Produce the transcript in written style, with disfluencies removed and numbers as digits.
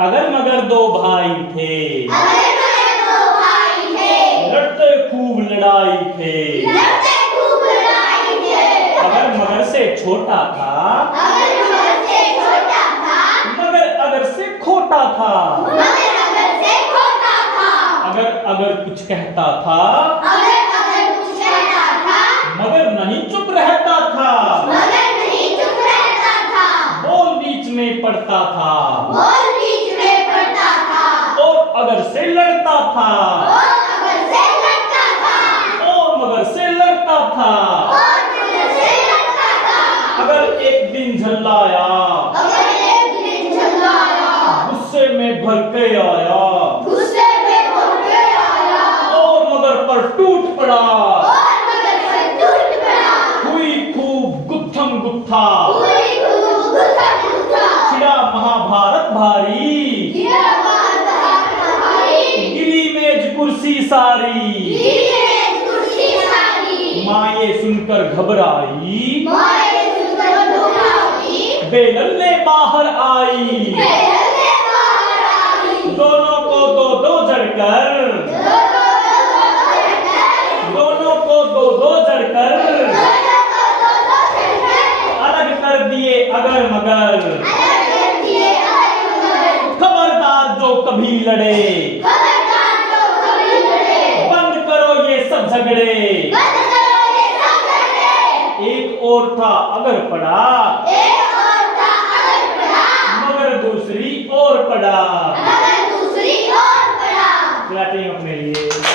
अगर मगर दो भाई थे, लड़ते खूब लड़ाई थे। अगर मगर से छोटा था, मगर अगर से खोटा था। अगर कुछ कहता था, मगर नहीं चुप रहता था। बोल बीच में पड़ता था, और अगर से लड़ता था, और मगर से लड़ता था। अगर एक दिन झल्लाया, गुस्से में भर के आया, और मगर पर टूट पड़ा। हुई खूब गुत्थम गुत्था, छिड़ा महाभारत भारी। गिरी मेज कुर्सी सारी, माँ ये सुनकर घबराई। बेलन ने बाहर आई, दोनों को दो जड़कर, दोनों को दो जड़कर अलग कर दिए अगर मगर। खबरदार जो कभी लड़े, बंद करो ये सब झगड़े। एक और था अगर पड़ा, मगर दूसरी ओर पड़ा। क्लैपिंग अपने लिए।